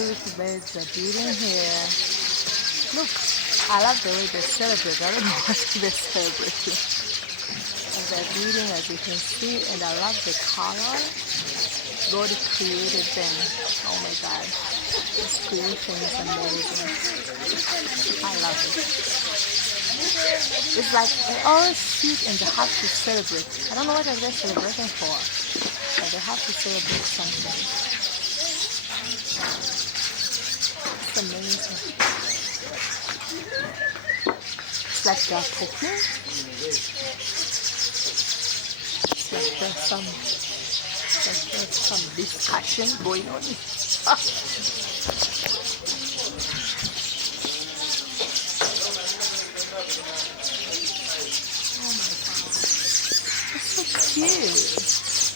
beautiful birds are building here. Look, I love the way they celebrate. I don't know what they're celebrating. And they're building as you can see, and I love the color. God created them. Oh my God. This creation is amazing. I love it. It's like they always sit and they have to celebrate. I don't know what they're celebrating for, but they have to celebrate something. It's amazing. It's like they're cooking. It's like there's some discussion going on. Oh my God. It's so cute.